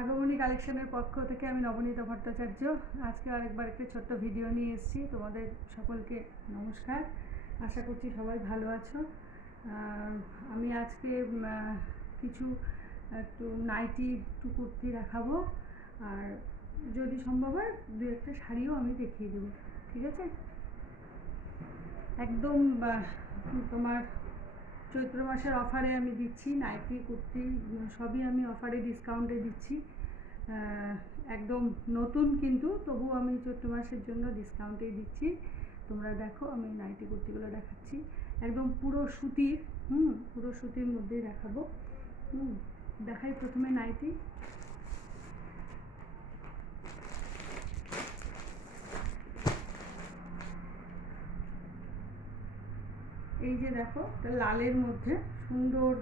আগমনী কালেকশনের পক্ষ থেকে আমি নবনীতা ভট্টাচার্য আজকে আরেকবার একটা ছোট্ট ভিডিও নিয়ে এসেছি। তোমাদের সকলকে নমস্কার, আশা করছি সবাই ভালো আছো। আমি আজকে কিছু একটু নাইটি একটু কুর্তি দেখাবো, আর যদি সম্ভব হয় দু একটা শাড়িও আমি দেখিয়ে দেবো, ঠিক আছে? একদম তোমার চৈত্র মাসের অফারে আমি দিচ্ছি, নাইটি কুর্তি সবই আমি অফারে ডিসকাউন্টে দিচ্ছি। একদম নতুন, কিন্তু তবু আমি চৈত্র মাসের জন্য ডিসকাউন্টেই দিচ্ছি। তোমরা দেখো, আমি নাইটি কুর্তিগুলো দেখাচ্ছি, একদম পুরো সুতির, পুরো সুতির মধ্যেই দেখাবো। দেখাই প্রথমে নাইটি। এই যে দেখো, লালের মধ্যে সুন্দর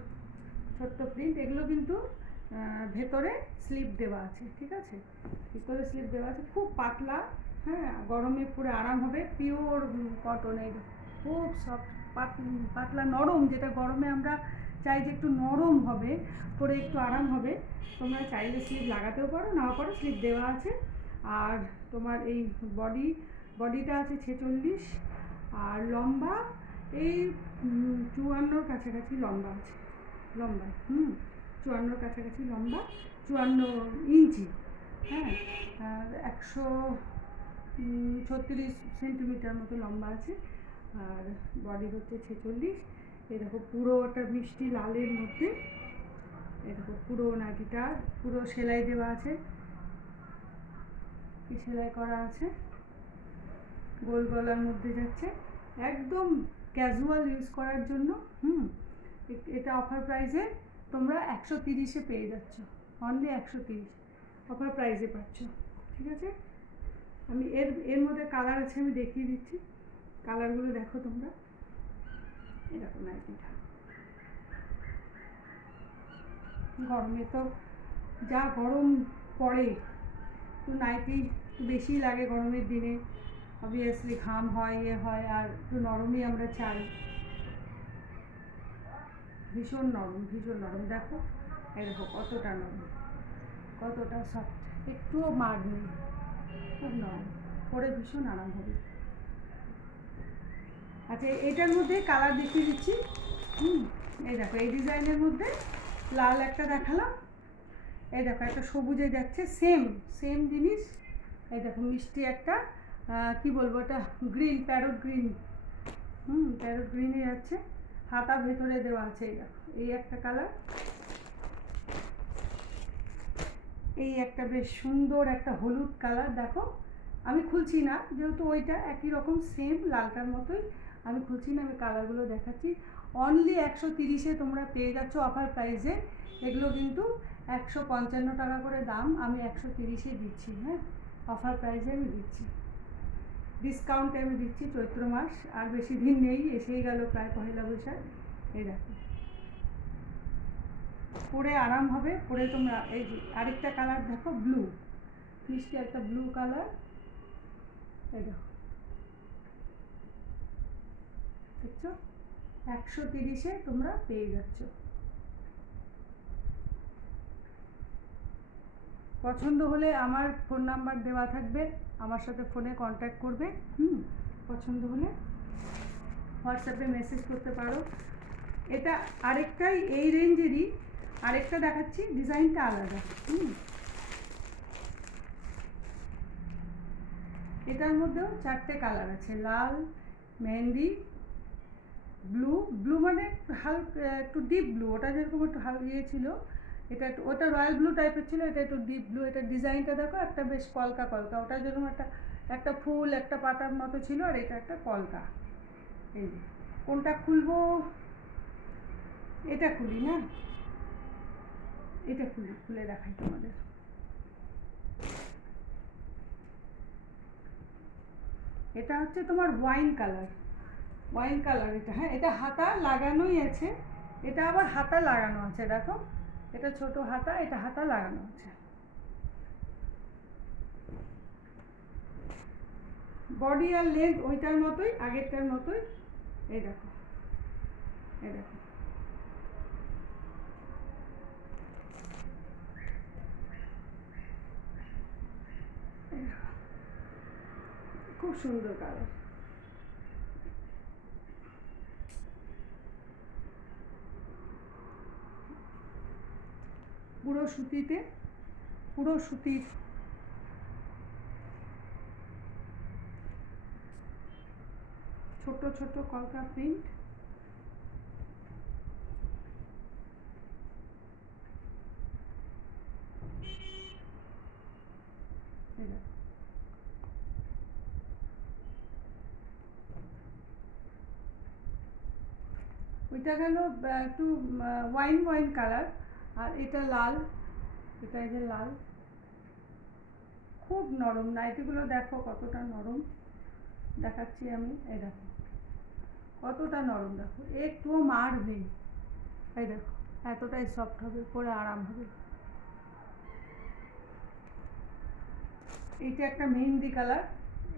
ছোট্ট প্রিন্ট, এগুলো কিন্তু ভেতরে স্লিপ দেওয়া আছে, ঠিক আছে? ভেতরে স্লিপ দেওয়া আছে, খুব পাতলা, হ্যাঁ, গরমে পরে আরাম হবে। পিওর কটনের, খুব সফট, পাতলা নরম, যেটা গরমে আমরা চাই যে একটু নরম হবে, পরে একটু আরাম হবে। তোমরা চাইলে স্লিপ লাগাতেও পারো, নাও পারো, স্লিপ দেওয়া আছে। আর তোমার এই বডিটা আছে 46, আর লম্বা এই 54 কাছাকাছি লম্বা আছে, লম্বা 54 কাছাকাছি লম্বা, 54 ইঞ্চি, হ্যাঁ। আর 136 সেন্টিমিটার মতো লম্বা আছে, আর বডি হচ্ছে 46। এই দেখো, পুরো একটা মিষ্টি লালের মধ্যে, এই দেখো পুরো নাইটিটা পুরো সেলাই দেওয়া আছে, কি সেলাই করা আছে, গোল গলার মধ্যে যাচ্ছে, একদম ক্যাজুয়াল ইউজ করার জন্য। এটা অফার প্রাইসে তোমরা 130-এ পেয়ে যাচ্ছ, অনলি 130 অফার প্রাইসে পাচ্ছ, ঠিক আছে? আমি এর মধ্যে কালার আছে, আমি দেখিয়ে দিচ্ছি, কালারগুলো দেখো তোমরা। এরকম নাইটিটা গরমে তো যা গরম পড়ে, একটু নাইটি একটু বেশি লাগে গরমের দিনে, অবভিয়াসলি ঘাম হয়, হয়, আর একটু নরমই আমরা চাই। ভীষণ নরম, ভীষণ নরম, দেখো, এই দেখো কতটা নরম, কতটা সফট, একটুও মার নেই, খুব নরম, পরে ভীষণ আরাম হবে। আচ্ছা, এটার মধ্যে কালার দেখিয়ে দিচ্ছি। এই দেখো, এই ডিজাইনের মধ্যে লাল একটা দেখালাম, এই দেখো একটা সবুজে যাচ্ছে, সেম জিনিস। এই দেখো মিষ্টি একটা, কি বলবো, এটা গ্রিন, প্যারট গ্রিন, প্যারট গ্রিনে যাচ্ছে, হাতা ভেতরে দেওয়া আছে। এই দেখো, এই একটা কালার, এই একটা বেশ সুন্দর একটা হলুদ কালার, দেখো আমি খুলছি না, যেহেতু ওইটা একই রকম সেম লালটার মতোই, আমি খুলছি না, আমি কালারগুলো দেখাচ্ছি। অনলি 130-এ তোমরা পেয়ে যাচ্ছ অফার প্রাইসে। এগুলো কিন্তু 155 টাকা করে দাম, আমি 130-এ দিচ্ছি, হ্যাঁ, অফার প্রাইসে আমি দিচ্ছি, ডিসকাউন্টে আমি দিচ্ছি। চৈত্র মাস আর বেশি দিন নেই, এসেই গেল প্রায় পয়লা বৈশাখ। এই দেখো, পরে আরাম হবে, পরে তোমরা এই আরেকটা কালার দেখো, ব্লু, মিষ্টি একটা ব্লু কালার, এই দেখো, দেখছো, 130-এ তোমরা পেয়ে যাচ্ছ। পছন্দ হলে আমার ফোন নাম্বার দেওয়া থাকবে, আমার সাথে ফোনে কন্ট্যাক্ট করবে। পছন্দ হলে হোয়াটসঅ্যাপে মেসেজ করতে পারো। এটা আরেকটাই এই রেঞ্জেরই আরেকটা দেখাচ্ছি, ডিজাইনটা আলাদা। এটার মধ্যেও 4টে কালার আছে, লাল, মেহেন্দি, ব্লু মানে হালকা একটু ডিপ ব্লু, ওটা যেরকম একটু হালকা ছিল, এটা একটু, ওটা রয়্যাল ব্লু টাইপের ছিল, এটা একটু ডিপ ব্লু। এটা ডিজাইনটা দেখো, একটা বেশ কলকা কলকা, ওটা যেরকম একটা ফুল, একটা পাতার মতো ছিল, আর এটা একটা কলকা। এই কোনটা খুলবো, এটা খুলি না, এটা খুলে দেখাই তোমাদের। এটা হচ্ছে তোমার ওয়াইন কালার, এটা, হ্যাঁ, এটা হাতা লাগানোই আছে, এটা আবার হাতা লাগানো আছে, দেখো, এটা ছোট হাতা, এটা হাতা লাগানো আছে। বডি আর লেন্থ ওইটার মতোই, আগেরটার মতোই। এই দেখো, এই দেখো, খুব সুন্দর কালার। পুরো সুতিতে, পুরো সুতির ছোট ছোট কলকা প্রিন্ট। ওইটা গেল একটু ওয়াইন ওয়াইন কালার, আর এটা লাল, এটা এই যে লাল, খুব নরম। নাইটিগুলো দেখো কতটা নরম, দেখাচ্ছি আমি, এই দেখো কতটা নরম, দেখো একটুও মার নেই, এই দেখো এতটাই সফট হবে, পরে আরাম হবে। এইটা একটা মেহেন্দি কালার,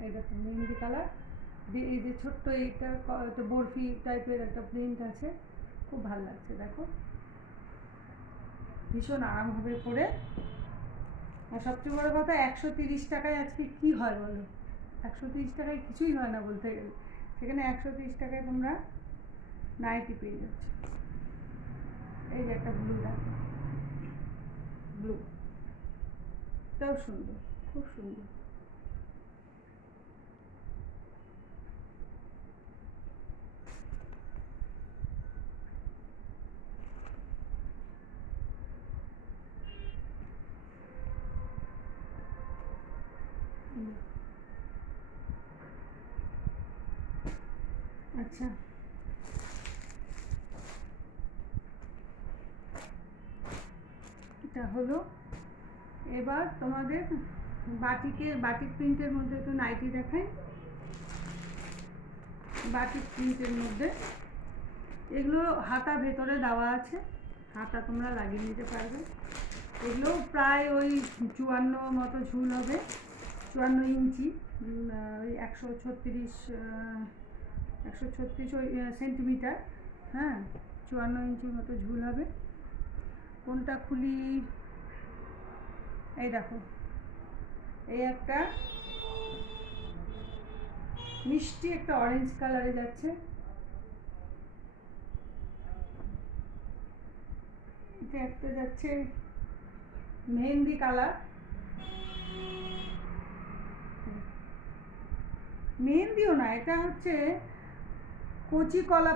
এই দেখো মেহেন্দি কালার, এই যে ছোট্ট এইটা বরফি টাইপের একটা প্রিন্ট আছে, খুব ভালো লাগছে, দেখো ভীষণ আরাম হবে পরে। আর সবচেয়ে বড় কথা 130 টাকায় আজকে কি হয় বলো, 130 টাকায় কিছুই হয় না বলতে গেলে, সেখানে 130 টাকায় তোমরা নাইটি পেয়ে যাচ্ছ। এই যে একটা ব্লু, দেখো ব্লু, এটাও সুন্দর, খুব সুন্দর। আচ্ছা, এটা হলো। এবার তোমাদের বাটিক প্রিন্টের মধ্যে একটু নাইটি দেখাই। বাটিক প্রিন্টের মধ্যে এগুলো হাতা ভেতরে দেওয়া আছে, হাতা তোমরা লাগিয়ে নিতে পারবে। এগুলো প্রায় ওই 54 মতো ঝুল হবে, 54 ইঞ্চি, ওই 136 ওই সেন্টিমিটার, হ্যাঁ 54 ইঞ্চির মতো ঝুল হবে। কোনটা খুলি, এই দেখো এই একটা মিষ্টি একটা অরেঞ্জ কালারে যাচ্ছে, এটা একটা যাচ্ছে মেহেন্দি কালার, মেহেন্দিও না, এটা হচ্ছে কচি কলা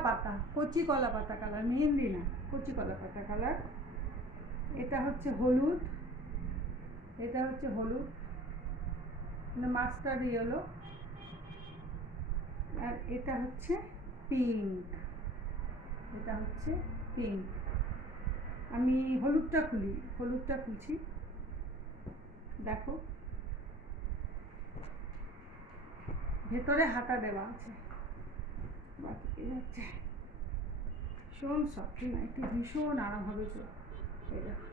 পাতা কালার, মেহেন্দি না, কচি কলা পাতা কালার। এটা হচ্ছে হলুদ, এটা হচ্ছে হলুদ, মাস্টার্ড ইয়েলো, আর এটা হচ্ছে পিঙ্ক, এটা হচ্ছে পিঙ্ক। আমি হলুদটা খুলছি, দেখো ভেতরে হাতা দেওয়া আছে, বাকি যাচ্ছে ভীষণ সফট নাইটি, ভীষণ আরাম হবে তো। এই দেখো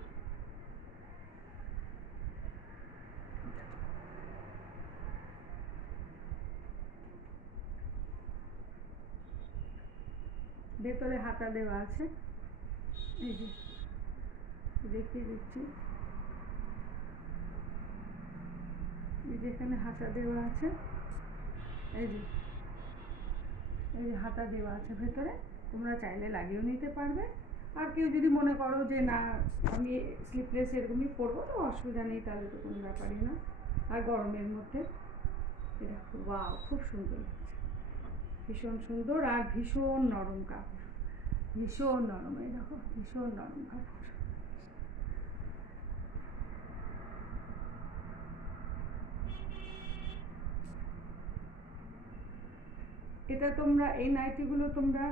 ভেতরে হাতা দেওয়া আছে, এই যে দেখিয়ে দিচ্ছি, এই যে এখানে হাতা দেওয়া আছে, এই যে হাতা দেওয়া আছে ভেতরে, তোমরা চাইলে লাগিয়েও নিতে পারবে। আর কেউ যদি মনে করো যে না আমি স্লিপলেস এরকমই পরবো, তো অসুবিধা নেই, তাহলে তো কোনো ব্যাপারই না। আর গরমের মধ্যে এটা ওয়াও, খুব সুন্দর লাগছে, ভীষণ সুন্দর, আর ভীষণ নরম কাপড়, ভীষণ নরম, এই দেখো ভীষণ নরম কাপড়। এটা তোমরা এই নাইটিগুলো তোমরা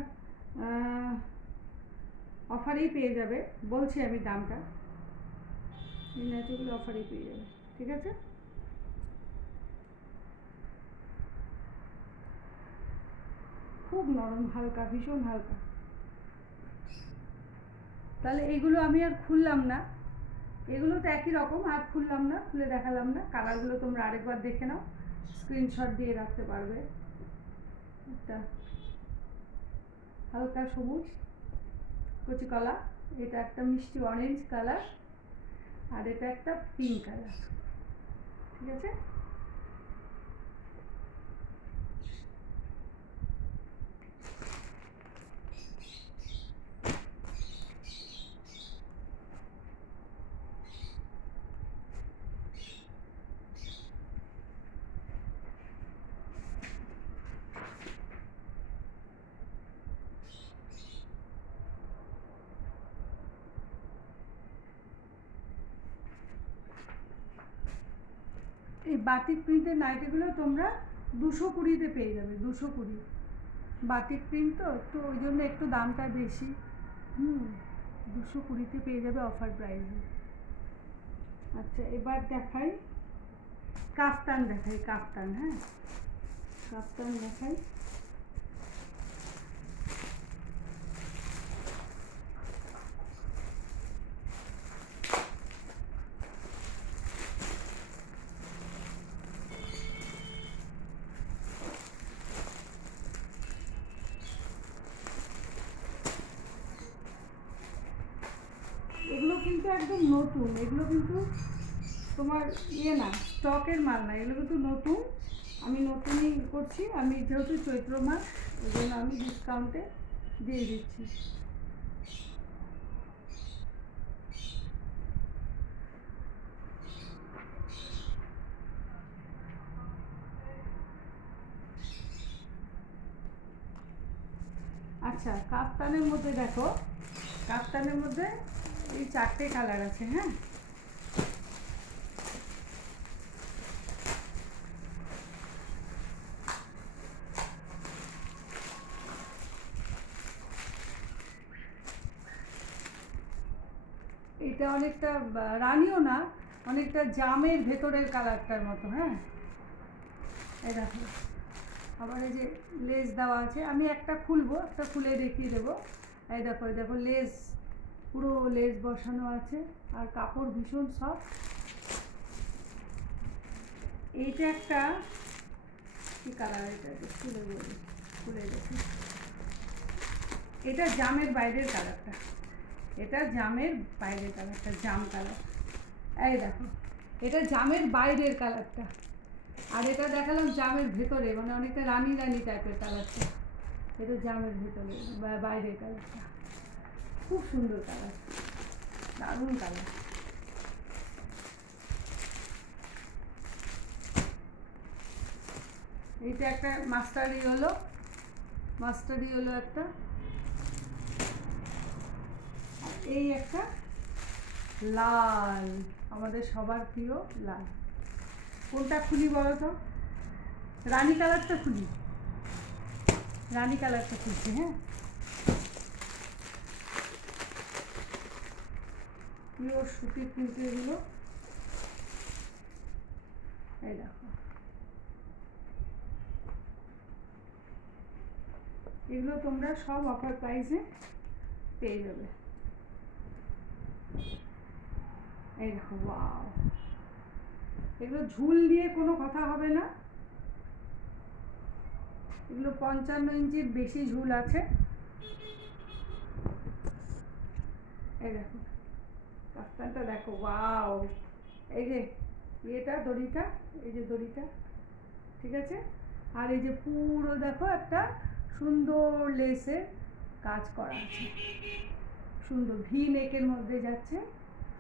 অফারেই পেয়ে যাবে, বলছি আমি দামটা, এই নাইটিগুলো অফারেই পেয়ে যাবে, ঠিক আছে। খুব নরম, হালকা, ভীষণ হালকা। তাহলে এইগুলো আমি আর খুললাম না, এগুলো তো একই রকম, আর খুললাম না, খুলে দেখালাম না। কালারগুলো তোমরা আরেকবার দেখে নাও, স্ক্রিনশট দিয়ে রাখতে পারবে। একটা হালকা সবুজ কচি কলা, এটা একটা মিষ্টি অরেঞ্জ কালার, আর এটা একটা পিঙ্ক কালার, ঠিক আছে। বাটিক প্রিন্টের নাইটিগুলো তোমরা 220-তে পেয়ে যাবে, 220। বাটিক প্রিন্ট তো একটু ওই জন্য একটু দামটা বেশি। 220-তে পেয়ে যাবে অফার প্রাইসে। আচ্ছা, এবার দেখাই কাফতান, কাফতান। হ্যাঁ, কাফতান দেখাই। এগুলো কিন্তু একদম নতুন, এগুলো কিন্তু তোমার না, স্টকের মাল না, এগুলো কিন্তু নতুন। আমি নতুনই করছি, আমি যেহেতু চৈত্র মাস ওই জন্য আমি ডিসকাউন্টে দিয়ে দিচ্ছি। আচ্ছা, কাফতানের মধ্যে দেখো, কাফতানের মধ্যে এই 4টে কালার আছে। হ্যাঁ, এটা অনেকটা রানিও না, অনেকটা জামের ভেতরের কালারটার মতো। হ্যাঁ, এই দেখো, আবার এই যে লেস দেওয়া আছে, আমি একটা খুলবো, একটা খুলে দেখিয়ে দেবো। এই দেখো, এই দেখো লেস, পুরো লেস বসানো আছে, আর কাপড় ভীষণ সফট। এইটা একটা কি কালার, এটা খুলে বলি, খুলে দেখি। এটা জামের বাইরের কালারটা, এটা জামের বাইরের কালারটা, জাম কালার। এই দেখো, এটা জামের বাইরের কালারটা, আর এটা দেখালাম জামের ভেতরে, মানে অনেকটা রানি রানি টাইপের কালারটা। এটা জামের ভেতরে বাইরের কালারটা, খুব সুন্দর কালার, দারুণ কালার। এইটা একটা মাস্টার্ড ইয়েলো, মাস্টার্ড ইয়েলো একটা, এই একটা লাল, আমাদের সবার প্রিয় লাল। কোনটা খুলি বলো তো? রানী কালারটা খুলি, রানী কালারটা খুলছি। হ্যাঁ, পিওর সুতির কিন্তু এগুলো। এই দেখো, এগুলো তোমরা সব অফার প্রাইসে পেয়ে যাবে। এই দেখো, ওয়াও, এগুলো ঝুল নিয়ে কোনো কথা হবে না, এগুলো 55 ইঞ্চির বেশি ঝুল আছে। এই দেখো, কাফতানটা দেখো, ওয়াও, এই যে এটা দড়িটা, এই যে দড়িটা, ঠিক আছে। আর এই যে পুরো দেখো একটা সুন্দর লেসের কাজ করা আছে, সুন্দর ভি নেকের মধ্যে যাচ্ছে,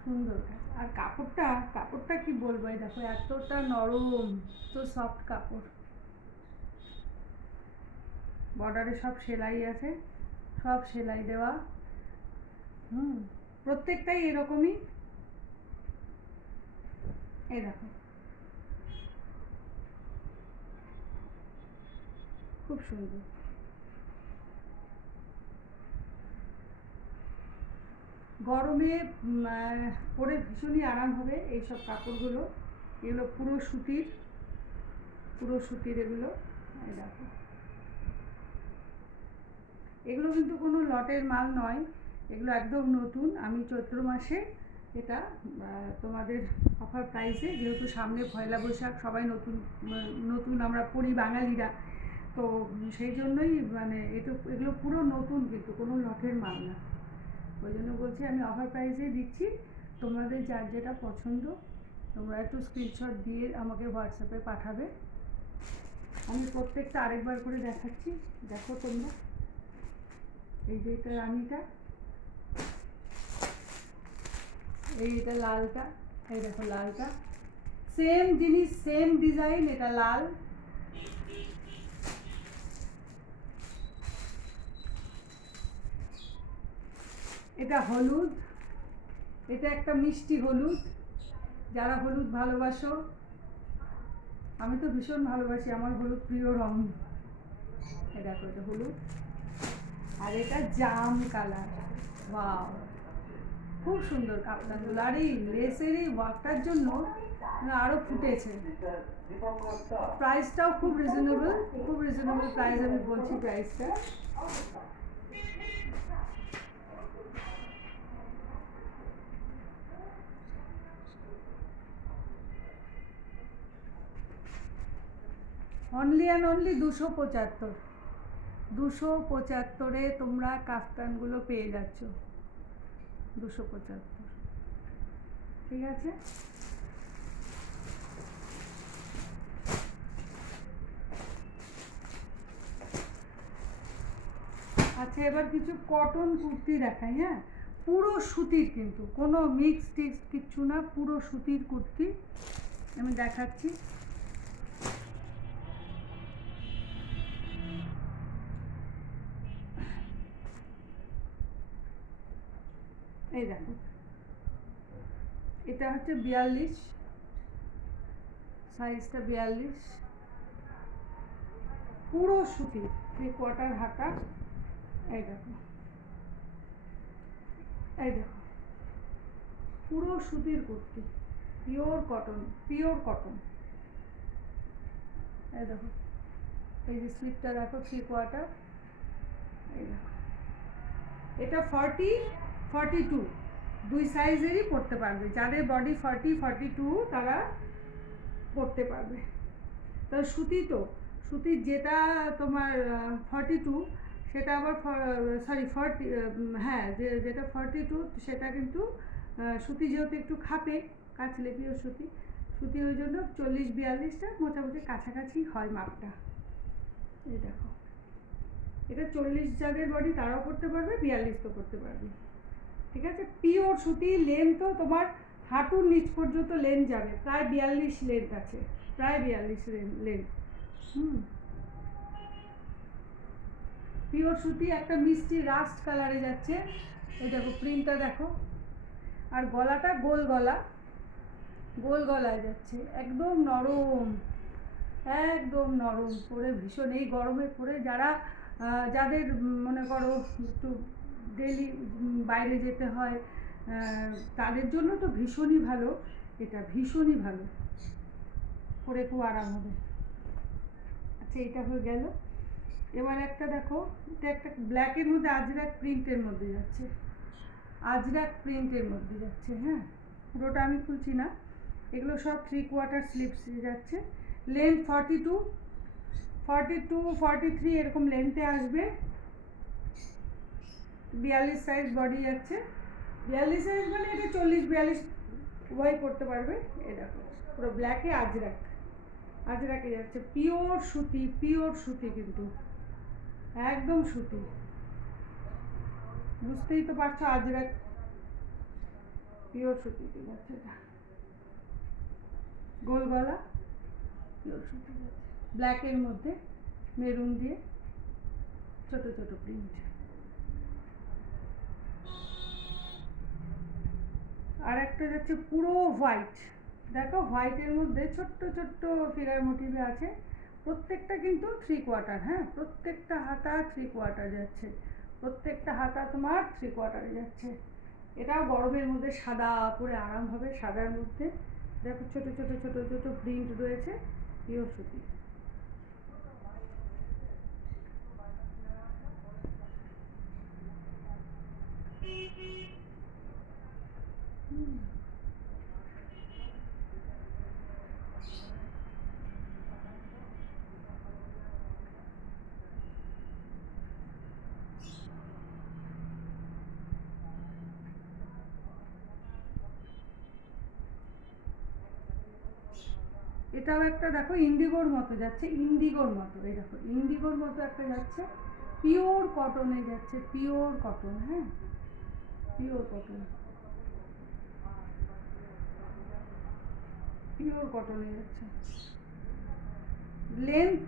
সুন্দর কাজ। আর কাপড়টা, কাপড়টা কি বলবো, এই দেখো এতটা নরম, তো সফট কাপড়। বর্ডারে সব সেলাই আছে, সব সেলাই দেওয়া। প্রত্যেকটাই এরকমই। এই দেখো, খুব সুন্দর। গরমে পরে ভীষণই আরাম হবে এইসব কাপড়গুলো। এগুলো পুরো সুতির, পুরো সুতির এগুলো। এই দেখো, এগুলো কিন্তু কোনো লটের মাল নয়, এগুলো একদম নতুন। আমি চৈত্র মাসে এটা তোমাদের অফার প্রাইসে, যেহেতু সামনে পয়লা বৈশাখ, সবাই নতুন নতুন আমরা পড়ি বাঙালিরা, তো সেই জন্যই মানে এগুলো পুরো নতুন, কিন্তু কোনো লটের মাল না। ওই জন্য বলছি আমি অফার প্রাইসে দিচ্ছি। তোমাদের যার যেটা পছন্দ তোমরা একটু স্ক্রিনশট দিয়ে আমাকে হোয়াটসঅ্যাপে পাঠাবে। আমি প্রত্যেকটা আরেকবার করে দেখাচ্ছি, দেখো তোমরা। এই যে এটা রানিটা, এইটা লালটা, এই দেখো লালটা, সেম জিনিস, সেম ডিজাইন, এটা লাল। এটা হলুদ, এটা একটা মিষ্টি হলুদ, যারা হলুদ ভালোবাসো আমি তো ভীষণ ভালোবাসি, আমার হলুদ প্রিয় রং। এটা দেখো, এটা হলুদ আর এটা জাম কালার। ওয়াও, খুব সুন্দর কাপ্তানগুলো। আর এই লেসের এই ওয়ার্কটার জন্য আরো ফুটেছে। প্রাইসটাও খুব রিজনেবল, খুব রিজনেবল প্রাইস। আমি বলছি প্রাইসটা। Only and only 275। 275-এ তোমরা কাফতানগুলো পেয়ে যাচ্ছ। 275, ঠিক আছে। আচ্ছা, এবার কিছু কটন কুর্তি দেখাই। হ্যাঁ, পুরো সুতির, কিন্তু কোনো মিক্স টিক্স কিচ্ছু না, পুরো সুতির কুর্তি আমি দেখাচ্ছি। এই দেখো, এটা হচ্ছে 42, সাইজটা 42, পুরো সুতির, 3/4 হাতা। এই দেখো, এই দেখো, পুরো সুতির kurti, pure cotton, pure cotton. এই দেখো, এই যে স্লিপটা দেখো, 3/4। এই দেখো, এটা 40-42 দুই সাইজেরই পরতে পারবে। যাদের বডি 40-42 তারা পরতে পারবে। তাহলে সুতি, তো সুতির যেটা তোমার 42, সেটা আবার সরি 40, হ্যাঁ, যেটা 42 সেটা কিন্তু সুতি যেহেতু একটু খাপে, কাচলে পিওর সুতি, সুতি ওই জন্য 40-42টা মোটামুটি কাছাকাছি হয় মাপটা। এই দেখো, এটা 40 যাদের বডি তারাও করতে পারবে, 42 তো করতে পারবে, ঠিক আছে। পিওর সুতি, লেন্থও তোমার হাঁটুর নিচ পর্যন্ত লেন্থ যাবে, প্রায় 42 লেন্থ আছে, প্রায় 42 লেন্থ। পিওর সুতি, একটা মিষ্টি রাস্ট কালারে যাচ্ছে। এই দেখো, প্রিন্টটা দেখো। আর গলাটা গোল গলা, গোল গলায় যাচ্ছে, একদম নরম, একদম নরম পরে ভীষণ। এই গরমে পরে যারা যাদের মনে করো একটু ডেলি বাইরে যেতে হয়, তাদের জন্য তো ভীষণই ভালো, এটা ভীষণই ভালো, পরে খুব আরাম হবে। আচ্ছা, এটা হয়ে গেল। এবার একটা দেখো, এটা একটা ব্ল্যাকের মধ্যে আজরাক প্রিন্টের মধ্যে যাচ্ছে, আজরাক প্রিন্টের মধ্যে যাচ্ছে। হ্যাঁ, পুরোটা আমি খুলছি না, এগুলো সব 3/4 স্লিভস যাচ্ছে। লেন্থ 42-43 এরকম লেন্থে আসবে। 42 সাইজ বডি যাচ্ছে। 42 সাইজ মানে এটা 40-42 উভয় করতে পারবে। এই দেখো, পুরো ব্ল্যাকে আজরাক, আজরাকে যাচ্ছে, পিওর সুতি, পিওর সুতি, কিন্তু একদম সুতি, বুঝতেই তো পারছো, আজরাক পিওর সুতিতে যাচ্ছে। এটা গোল গলা, পিওর সুতি যাচ্ছে, ব্ল্যাকের মধ্যে মেরুন দিয়ে ছোট ছোট প্রিন্ট। আর একটা যাচ্ছে পুরো হোয়াইট, দেখো হোয়াইটের মধ্যে ছোট্ট ছোট্ট ফিগার মোটিভে আছে, প্রত্যেকটা কিন্তু 3/4। হ্যাঁ, প্রত্যেকটা হাতা 3/4 যাচ্ছে, প্রত্যেকটা হাতা তোমার 3/4 যাচ্ছে। এটাও গরমের মধ্যে সাদা পরে আরাম হবে, সাদার মধ্যে দেখো ছোট ছোট ছোট ছোট প্রিন্ট রয়েছে, পিওর সুতি। এটাও একটা দেখো ইন্ডিগোর মতো যাচ্ছে, ইন্ডিগোর মতো, এই দেখো ইন্ডিগোর মতো একটা যাচ্ছে, পিওর কটনে যাচ্ছে, পিওর কটন। হ্যাঁ, পিওর কটন, পিওর কটনে যাচ্ছে। লেন্থ,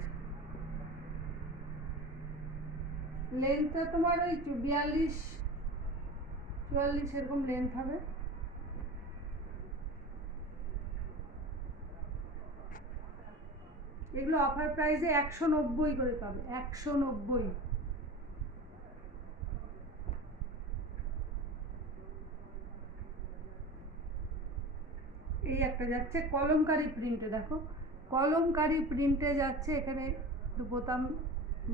লেন্থটা তোমার ওই 42-44 এরকম লেন্থ হবে। এগুলো অফার প্রাইসে 190 করে পাবে, 190। এই একটা যাচ্ছে কলমকারি প্রিন্টে, দেখো কলমকারি প্রিন্টে যাচ্ছে, এখানে বোতাম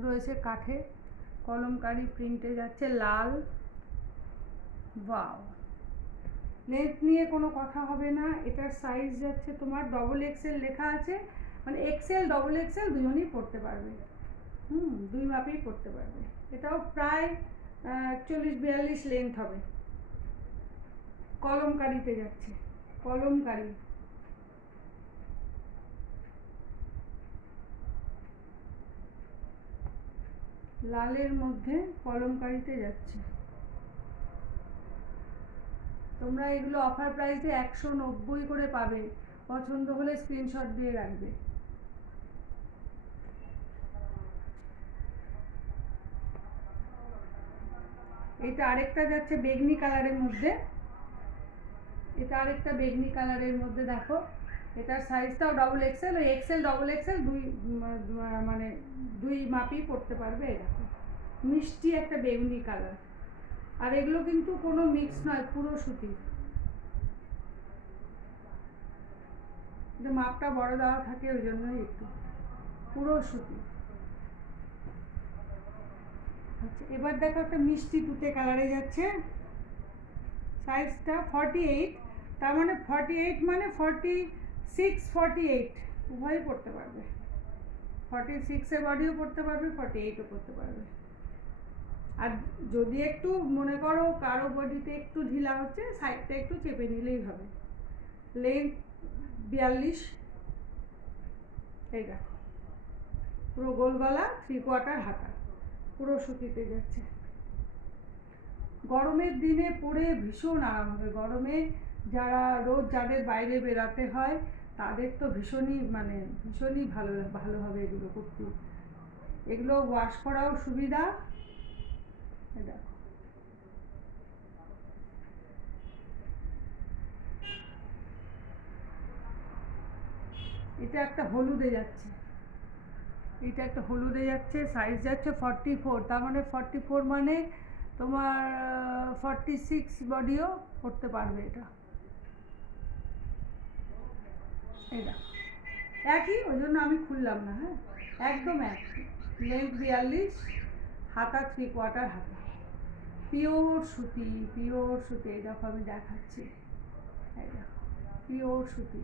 রয়েছে কাঠে, কলমকারি প্রিন্টে যাচ্ছে লাল। ওয়াও, লেন্থ নিয়ে কোনো কথা হবে না। এটার সাইজ যাচ্ছে তোমার ডবল এক্সেল লেখা আছে, মানে এক্সেল ডবল এক্সেল দুজনেই পড়তে পারবে, দুই মাপেই পড়তে পারবে। এটাও প্রায় 40-42 লেন্থ হবে। কলমকারিতে যাচ্ছে, কলমকারি। লালের মধ্যে কলমকারিতে যাচ্ছে। তোমরা এগুলো অফার প্রাইসে 190 করে পাবে, পছন্দ হলে স্ক্রিনশট দিয়ে রাখবে। এটা আরেকটা যাচ্ছে বেগনি কালারের মধ্যে, এটা আরেকটা বেগনি কালারের মধ্যে, দেখো এটার সাইজটাও ডবল এক্সেল, ওই এক্সেল ডবল এক্সেল মানে দুই মাপই পড়তে পারবে। এই দেখো মিষ্টি একটা বেগুনি কালার, আর এগুলো কিন্তু কোনো মিক্স নয়, পুরো সুতির। মাপটা বড় দেওয়া থাকে ওই জন্যই একটু, পুরো সুতি। আচ্ছা, এবার দেখো একটা মিষ্টি তুতে কালারে যাচ্ছে, সাইজটা 48, তার মানে 48 মানে 46 48 উভয়ই পড়তে পারবে। 46-এর বডিও পড়তে পারবে, 48ও পড়তে পারবে। আর যদি একটু মনে করো কারো বডিতে একটু ঢিলা হচ্ছে, সাইডটা একটু চেপে নিলেই হবে। লেন্থ 42। এই দেখো পুরো গোল গলা, 3/4 হাতা, পুরো সুতিতে যাচ্ছে। গরমের দিনে পরে ভীষণ আরাম হবে। গরমে যারা রোজ যাদের বাইরে বেরাতে হয় তাদের তো ভীষণই ভালো হবে এগুলো করতে। এগুলো ওয়াশ করাও সুবিধা। দেখো এটা একটা হলুদে যাচ্ছে, এটা একটা হলুদে যাচ্ছে, সাইজ যাচ্ছে 44, তার মানে 44 মানে তোমার 46 বডিও করতে পারবে এটা। এই দেখো একই, ওই জন্য আমি খুললাম না। হ্যাঁ, একদম এক, লেন্থ 42, হাতা 3/4 হাতা, পিওর সুতি, পিওর সুতি। এই দেখো আমি দেখাচ্ছি, এই দেখো পিওর সুতি,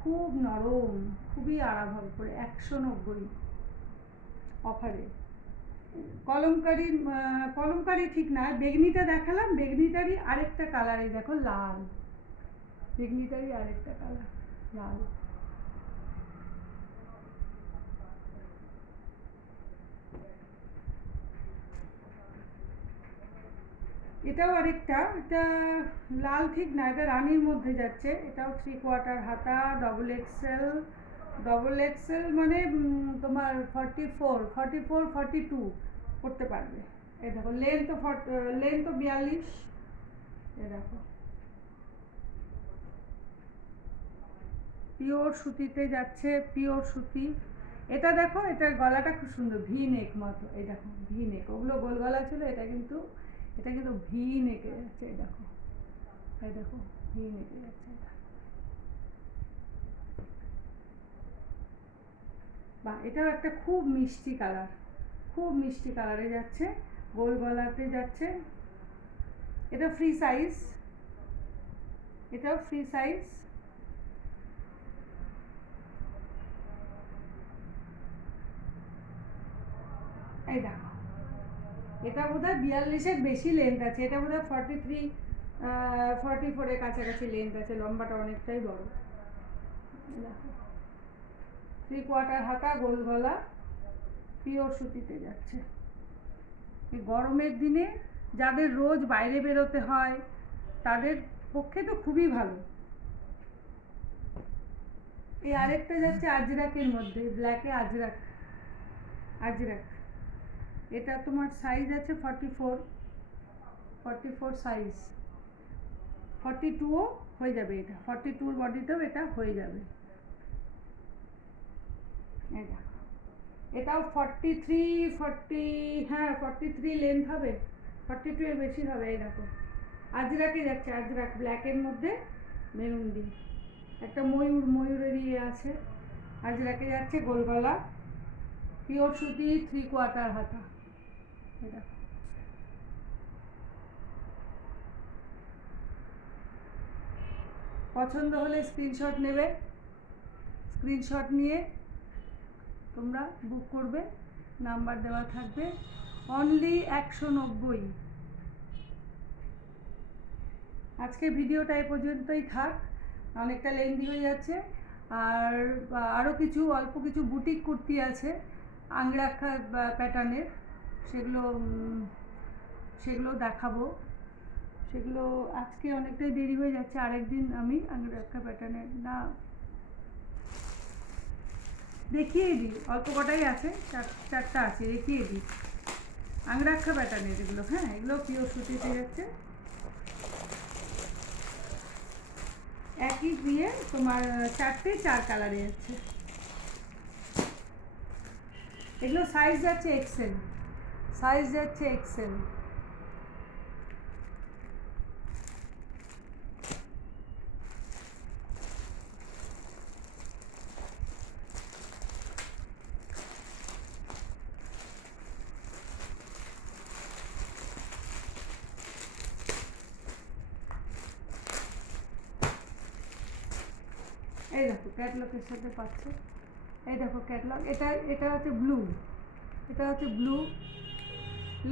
খুব নরম, খুবই আরাম হবে পরে। 190 অফারে। কলমকারি ঠিক না, বেগনিটা দেখালাম, বেগনিটারই আরেকটা কালার, এই দেখো লাল, বেগনিটারই আরেকটা কালার লাল। এটাও আরেকটা, এটা লাল ঠিক না, এটা রানীর মধ্যে যাচ্ছে, এটাও 3/4 হাতা, ডবল এক্সেল, ডবল এক্সেল মানে তোমার 44 42 করতে পারবে। এই দেখো লেন্থ তো 42। এ দেখো পিওর সুতিতে যাচ্ছে, পিওর সুতি। এটা দেখো, এটার গলাটা খুব সুন্দর, ভি নেক মতো। এই দেখো ভি নেক, ওগুলো গোল গলা ছিল, এটা কিন্তু ভি নেকে যাচ্ছে। এই দেখো, এই দেখো ভি নেকে যাচ্ছে এটা। বা এটাও একটা খুব মিষ্টি কালার, খুব মিষ্টি কালারে যাচ্ছে, গোল গলাতে যাচ্ছে। এটা ফ্রি সাইজ, এটাও ফ্রি সাইজ। এই দেখো এটা বোধহয় 42-এর বেশি লেন্থ আছে, এটা বোধহয় 43 44-এর কাছাকাছি লেন্থ আছে, লম্বাটা অনেকটাই বড়। দেখো 3/4 হাতা, গোল গলা, পিওর সুতিতে যাচ্ছে। এই গরমের দিনে যাদের রোজ বাইরে বেরোতে হয় তাদের পক্ষে তো খুবই ভালো। এই আরেকটা যাচ্ছে আজরাকের মধ্যে, ব্ল্যাকে আজরাক, আজরাক। এটা তোমার সাইজ আছে 44 সাইজ, 42ও হয়ে যাবে, এটা 42 বডিতেও এটা হয়ে যাবে। এই দেখো, এটাও 43 হ্যাঁ 43 লেন্থ হবে, 42 এর বেশি হবে। এই দেখো আজরাকে যাচ্ছে, আজরাক ব্ল্যাকের মধ্যে মেরুন দিয়ে একটা ময়ূরের ইয়ে আছে। আজরাকে যাচ্ছে গোল গলা, পিওর সুতি, 3/4 হাতা। এই দেখো পছন্দ হলে স্ক্রিনশট নেবে, স্ক্রিনশট নিয়ে তোমরা বুক করবে, নাম্বার দেওয়া থাকবে। অনলি 190। আজকের ভিডিওটা এ পর্যন্তই থাক, অনেকটা লেন্দি হয়ে যাচ্ছে। আর আরও কিছু অল্প কিছু বুটিক কুর্তি আছে আংরাক্ষা প্যাটার্নের, সেগুলো দেখাবো। সেগুলো আজকে অনেকটাই দেরি হয়ে যাচ্ছে, আরেকদিন আমি আংরাক্ষা প্যাটার্নের না দেখিয়ে দিই, অল্প কটাই আছে, চারটা আছে, দেখিয়ে দিই। আংরাক্ষা প্যাটার্নের এগুলো, হ্যাঁ এগুলো পিওর সুতিতে যাচ্ছে। একই দিয়ে তোমার 4 কালারে যাচ্ছে। এগুলো সাইজ যাচ্ছে এক্সেল, সাইজ যাচ্ছে এক্সেল। এই দেখো ক্যাটলগের সাথে পাচ্ছে, এই দেখো ক্যাটলগ। এটা হচ্ছে ব্লু, এটা হচ্ছে ব্লু,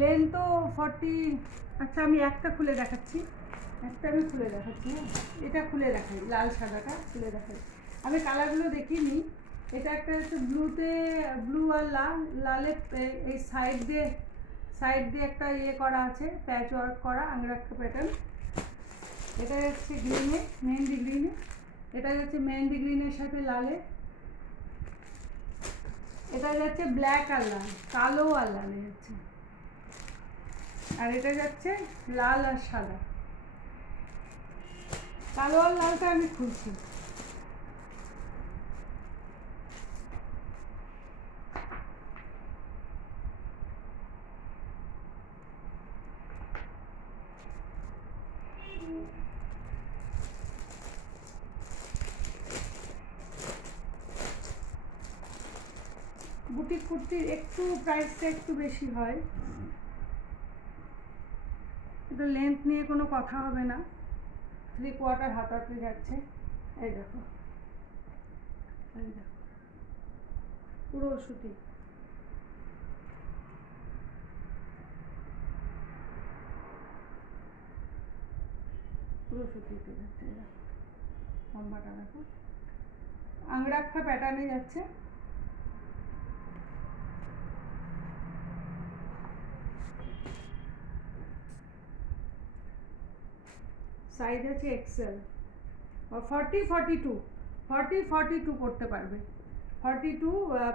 লেন্থ তো 40। আচ্ছা আমি একটা খুলে দেখাচ্ছি, হ্যাঁ এটা খুলে দেখাই, লাল সাদাটা খুলে দেখাই। আমি কালারগুলো দেখিনি। এটা একটা হচ্ছে ব্লু আর লালের এই সাইড দিয়ে একটা ইয়ে করা আছে, প্যাচ ওয়ার্ক করা আংরাক্ষা প্যাটার্ন। এটা হচ্ছে গ্রিনে, মেহেন্দি গ্রিনে। এটা যাচ্ছে মেহেন্দি গ্রিনের সাথে লালে। এটা যাচ্ছে ব্ল্যাক আর লাল, কালো আর লালে যাচ্ছে। আর এটা যাচ্ছে লাল আর সাদা। কালো আর লালটা আমি খুলছি। বুটিক কুর্তির একটু প্রাইসটা একটু বেশি হয়, কিন্তু লেন্থ নিয়ে কোনো কথা হবে না। 3/4 হাতাতে যাচ্ছে। এই দেখো, এই দেখো পুরো সুতি। পুরো সুতিতে যাচ্ছে। দেখো লম্বাটা দেখো, আংরাক্ষা প্যাটার্নে যাচ্ছে। সাইজ আছে এক্সেল, 40-42 করতে পারবে। 42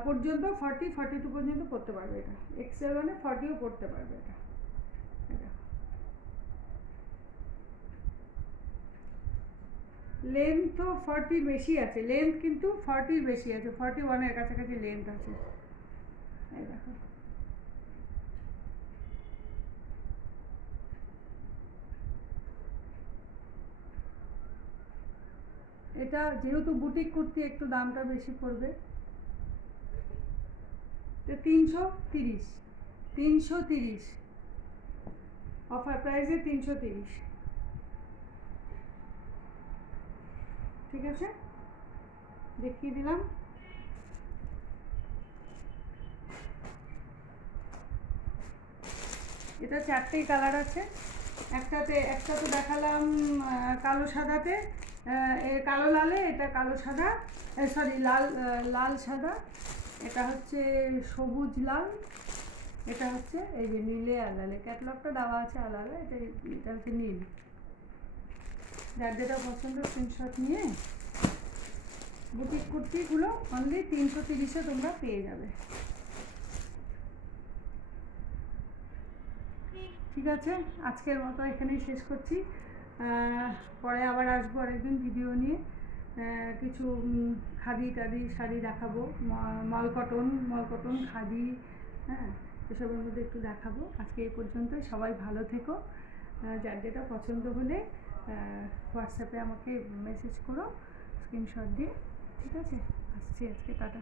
পর্যন্ত, 40-42 পর্যন্ত করতে পারবে। এটা এক্সেল মানে 40ও করতে পারবে। এটা লেন্থ তো 40 বেশি আছে, লেন্থ কিন্তু 40 বেশি আছে, 41 এর কাছাকাছি লেন্থ আছে। এই দেখো এটা যেহেতু বুটিক কুর্তি একটু দামটা বেশি পড়বে, 330 অফার প্রাইসে 330। ঠিক আছে, দেখিয়ে দিলাম। এটা 4টেই কালার আছে। একটা তো দেখালাম কালো সাদাতে, কালো লালে, এটা কালো সাদা, সরি লাল সাদা, এটা হচ্ছে সবুজ লাল, এটা হচ্ছে এই যে নীলে আর লালে। ক্যাটালগটা দেওয়া আছে আলাদা। এটা হচ্ছে নীল। যার যেটা পছন্দ স্ক্রিনশট নিয়ে বুটিক কুর্তিগুলো অনলি 330-এ তোমরা পেয়ে যাবে। ঠিক আছে, আজকের মতো এখানেই শেষ করছি। পরে আবার আসবো আরেকদিন ভিডিও নিয়ে। কিছু খাদি টাদি শাড়ি দেখাবো, মলকটন খাদি, হ্যাঁ এসবের মধ্যে একটু দেখাবো। আজকে এই পর্যন্তই, সবাই ভালো থেকো। যার যেটা পছন্দ হলে হোয়াটসঅ্যাপে আমাকে মেসেজ করো স্ক্রিনশট দিয়ে, ঠিক আছে? আসছি আজকে, টাটা।